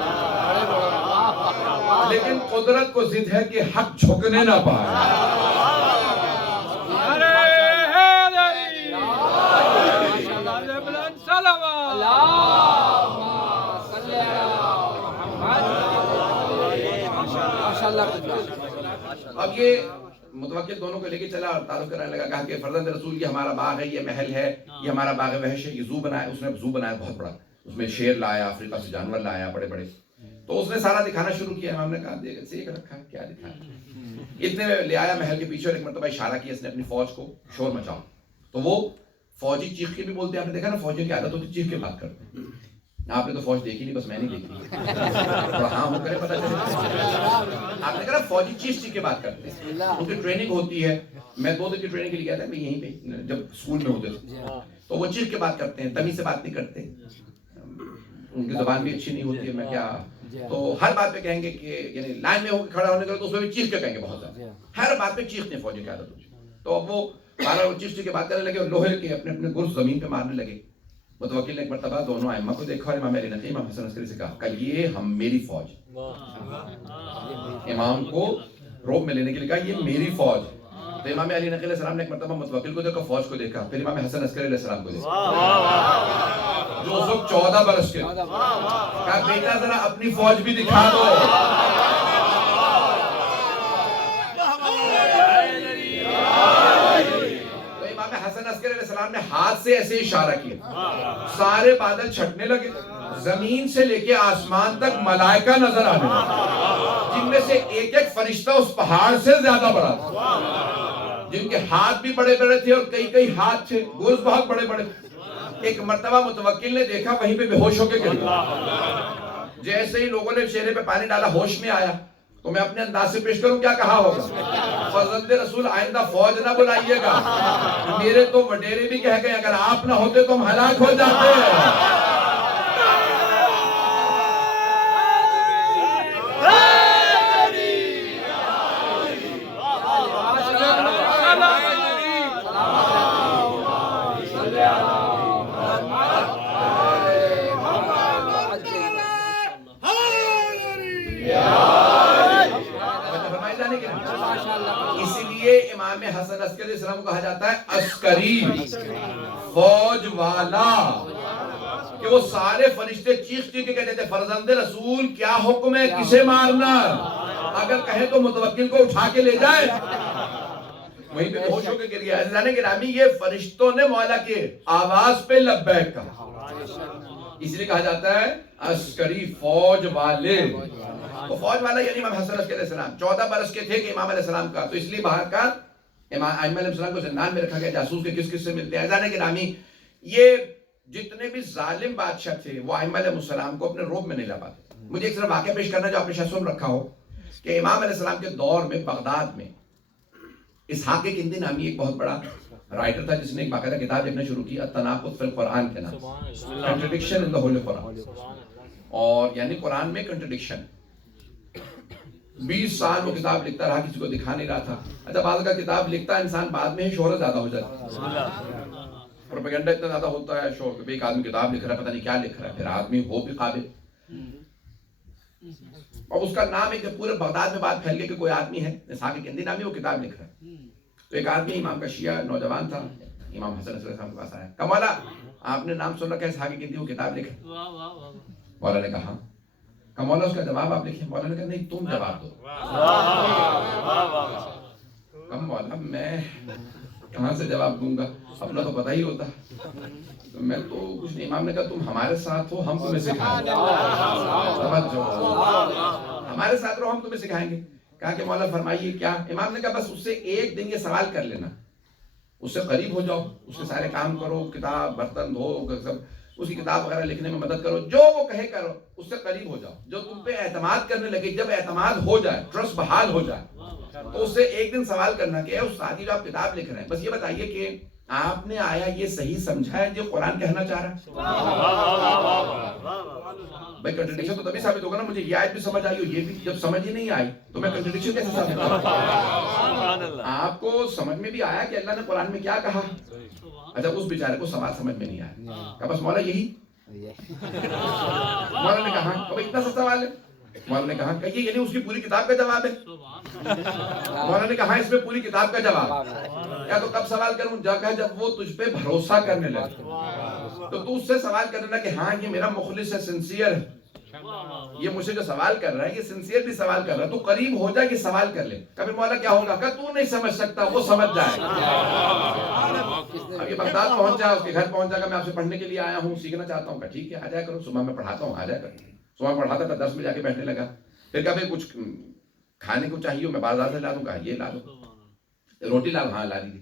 لیکن قدرت کو ضد ہے کہ حق جھکنے نہ پائے۔ اب یہ متوکل دونوں کو لے کے چلا اور تعارف کرانے لگا، کہا کہ فرزند رسول یہ ہمارا باغ ہے، یہ محل ہے، یہ ہمارا باغ وحش ہے، یہ زو بنایا، اس نے زو بنایا بہت بڑا، اس میں شیر لایا، افریقہ سے جانور لایا بڑے بڑے، تو اس نے سارا دکھانا شروع کیا۔ امام نے کہا دیکھ رکھا ہے کیا دکھایا، اتنے میں لے آیا محل کے پیچھے، اور ایک مرتبہ اشارہ کیا اس نے اپنی فوج کو، شور مچاؤ، تو وہ فوجی چیخ کے بھی بولتے ہیں. آپ نے دیکھا نا فوجیوں کی عادت ہوتی ہے چیخ کے بات کرتے ہیں. آپ نے تو فوج دیکھی نہیں, بس میں نے دیکھی. تھوڑا ہاں ہو کرے پتہ چلے. آپ نے کہا فوجی چیخ کے بات کرتے ہیں, ان کی ٹریننگ ہوتی ہے. میں 2 دن کی ٹریننگ کے لیے گیا تھا, میں یہیں پہ جب اسکول میں ہوتے تھے, تو وہ چیخ کے بات کرتے ہیں, تمیز سے بات نہیں کرتے. ان کی زبان بھی اچھی نہیں ہوتی ہے, میں کیا تو ہر بات پہ کہیں گے کہ یعنی لائن میں کھڑا ہونے کا تو اس میں بھی چیخ کے کہیں گے بہت زیادہ. ہر بات پہ چیختے ہیں فوجی کی عادت ہوتی ہے. تو اب وہ بارہ چیخ کے بات کرنے لگے اور لوہے کے اپنے اپنے گرز زمین پہ مارنے لگے. متوکل نے ایک مرتبہ دونوں ائمہ کو دیکھا اور امام علی نقی امام حسن عسکری سے کہا کہ یہ میری فوج. امام کو روب میں لینے کے لیے کہا یہ میری فوج. تو امام علی نقی علیہ السلام نے ایک مرتبہ متوکل کو دیکھا, فوج کو دیکھا, پھر امام حسن عسکری علیہ السلام کو دیکھا جو اس وقت 14 برس کے. کہا بیٹا ذرا اپنی فوج بھی دکھا دو. حسن عسکری علیہ السلام نے ہاتھ سے ایسے اشارہ کیا, سارے بادل چھٹنے لگے, زمین سے لے کے آسمان تک ملائکہ نظر آنے لگے, جن میں سے ایک ایک فرشتہ اس پہاڑ سے زیادہ بڑا تھا, جن کے ہاتھ بھی بڑے بڑے تھے اور کئی کئی ہاتھ تھے, گوز بہت بڑے بڑے. ایک مرتبہ متوکل نے دیکھا وہیں پہ بے ہوش ہو کے گر گیا. جیسے ہی لوگوں نے چہرے پہ پانی ڈالا ہوش میں آیا, تو میں اپنے انداز سے پیش کروں کیا کہا ہوگا, فرزند رسول آئندہ فوج نہ بلائیے گا, میرے تو وڈیرے بھی کہہ گئے اگر آپ نہ ہوتے تو ہم ہلاک ہو جاتے. اسی لیے امام حسن عسکری علیہ السلام کو کہا جاتا ہے عسکری, فوج والا, کہ وہ سارے فرشتے چیخ چیخ کے کہتے تھے فرزند رسول کیا حکم ہے, کسے مارنا, اگر کہیں تو متوکل کو اٹھا کے لے جائے. وہیں پہ ہوش ہو کے گر گیا. عزیزان گرامی, یہ فرشتوں نے مولا کے آواز پہ لبیک کہا, اس لیے کہا جاتا ہے عسکری, فوج والے. تو فوج والا یعنی امام حسن عسکری علیہ السلام 14 برس کے تھے کہ امام علیہ السلام کا, تو اس لیے باہر کا امام ائمہ علیہ السلام کو زندان میں رکھا گیا. جاسوس کے کس کس سے ملتے ہیں. عزیزان گرامی, یہ جتنے بھی ظالم بادشاہ تھے وہ ائمہ علیہ السلام کو اپنے روب میں نہیں لا پاتے. مجھے ایک صرف واقعہ پیش کرنا جو آپ نے شاید سن رکھا ہو کہ امام علیہ السلام کے دور میں بغداد میں اسحاق کندی نامی ایک بہت بڑا رائٹر تھا جس نے ایک باقاعدہ کتاب لکھنا شروع کی, التناقض فی القرآن کے نام, کنٹرڈکشن ان دی ہول قرآن, اور یعنی قرآن میں کنٹرڈکشن. 20 سال وہ کتاب لکھتا رہا, کسی کو دکھا نہیں رہا تھا. اچھا بعض کا کتاب لکھتا انسان بعد میں ہی شہرت زیادہ ہو جاتی ہے, پروپیگنڈا اتنا زیادہ ہوتا ہے شور کہ ایک آدمی کتاب لکھ رہا ہے, پتہ نہیں کیا لکھ رہا ہے, پھر آدمی ہو بھی قابل, اور اس کا نام ہے کہ پورے بغداد میں بات پھیل گئی کہ کوئی آدمی ہے اسحاق کندی نامی, وہ کتاب لکھ رہا ہے. تو ایک آدمی امام کا شیعہ نوجوان تھا, امام حسن علیہ السلام کے پاس آیا, کہ مولا آپ نے نام سن رکھا ہے اسحاق کندی, وہ کتاب لکھ. مولا نے کہا کہ مولا اس کا جواب آپ لکھیں. مولا نے کہا نہیں تم جواب دو. کم مولا میں کہاں سے جواب دوں گا, اپنا تو پتہ ہی ہوتا. تو میں تو کچھ نہیں. امام نے کہا تم ہمارے ساتھ ہو, ہم تمہیں سکھائیں گے. ہمارے ساتھ رہو, ہم تمہیں سکھائیں گے. کہا کہ مولا فرمائیے کیا. امام نے کہا بس اس سے ایک دن یہ سوال کر لینا, اس سے قریب ہو جاؤ, اس کے سارے کام کرو, کتاب برتن دھو, سب اس کی کتاب وغیرہ لکھنے میں مدد کرو, جو وہ کہے کرو, اس سے قریب ہو جاؤ. جو تم پہ اعتماد کرنے لگے, جب اعتماد ہو جائے, ٹرسٹ بحال ہو جائے, تو اس سے ایک دن سوال کرنا کہ اے استاد جو آپ کتاب لکھ رہے ہیں, بس یہ بتائیے کہ آپ نے آیا یہ صحیح سمجھا ہے جو قرآن کہنا چاہ رہا ہے. بھائی کنٹرڈکشن تو تبھی ثابت ہوگا نا, مجھے یہ آیت بھی سمجھ آئی ہو, یہ بھی جب سمجھ ہی نہیں آئی تو میں کنٹرڈکشن کیسے ثابت کروں. آپ کو سمجھ میں بھی آیا کہ اللہ نے قرآن میں کیا کہا. اچھا اس بیچارے کو سوال سمجھ میں نہیں آیا, کہ بس مولا یہی. مولا نے کہا کہ اتنا سا سوال ہے. مولا نے کہا کہ یہ یعنی اس کی پوری کتاب کا جواب ہے. مولا نے کہا اس میں پوری کتاب کا جواب. یا تو کب سوال کروں, جب وہ تجھ پہ بھروسہ کرنے لگے, تو تو اس سے سوال کرنا کہ ہاں یہ میرا مخلص ہے, سنسیئر ہے, یہ مجھے جو سوال کر رہا ہے یہ سنسیئرلی سوال کر رہا ہے, تو قریب ہو جائے کہ سوال کر لے. کبھی مولا کیا ہوگا کہ تو نہیں سمجھ سکتا, وہ سمجھ جائے. اب یہ بغداد پہنچ جائے, اس کے گھر پہنچ جائے گا, میں آپ سے پڑھنے کے لیے آیا ہوں, سیکھنا چاہتا ہوں. کہ ٹھیک ہے آ جایا کرو, صبح میں پڑھاتا ہوں, آ جایا کرو. صبح پڑھاتا تھا, 10 میں جا کے بیٹھنے لگا. پھر کبھی کچھ کھانے کو چاہیے, میں بازار سے لا دوں, کہا یہ لا دو. روٹی لا, ہاں لا دی.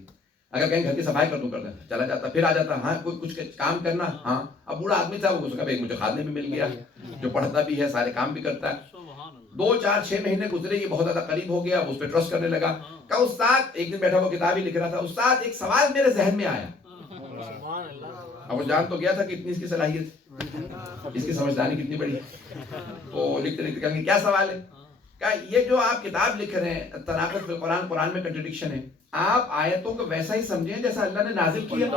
اگر کہیں گھر کی صفائی کر دوں کر دیں چلا جاتا, پھر آ جاتا ہاں کوئی کچھ کام کرنا, ہاں اب بوڑھا آدمی تھا وہ کہا بھائی مجھے خادم بھی مل گیا جو پڑھتا بھی ہے سارے کام بھی کرتا ہے. 2 4 6 مہینے گزرے, یہ بہت زیادہ قریب ہو گیا, اس پہ ٹرسٹ کرنے لگا. کہا استاد, ایک دن بیٹھا وہ کتاب ہی لکھ رہا تھا, استاد ایک سوال میرے ذہن میں آیا. اب وہ جان تو گیا تھا کہ اتنی اس کی صلاحیت, اس کی سمجھداری کتنی بڑی ہے. تو لکھتے لکھتے کہیں گے کیا سوال ہے؟ کہا یہ جو آپ کتاب لکھ رہے ہیں تناقض فی القرآن, قرآن میں کنٹرڈکشن ہے, آپ آیتوں کو ویسا ہی سمجھیں جیسا اللہ نے نازل کیا.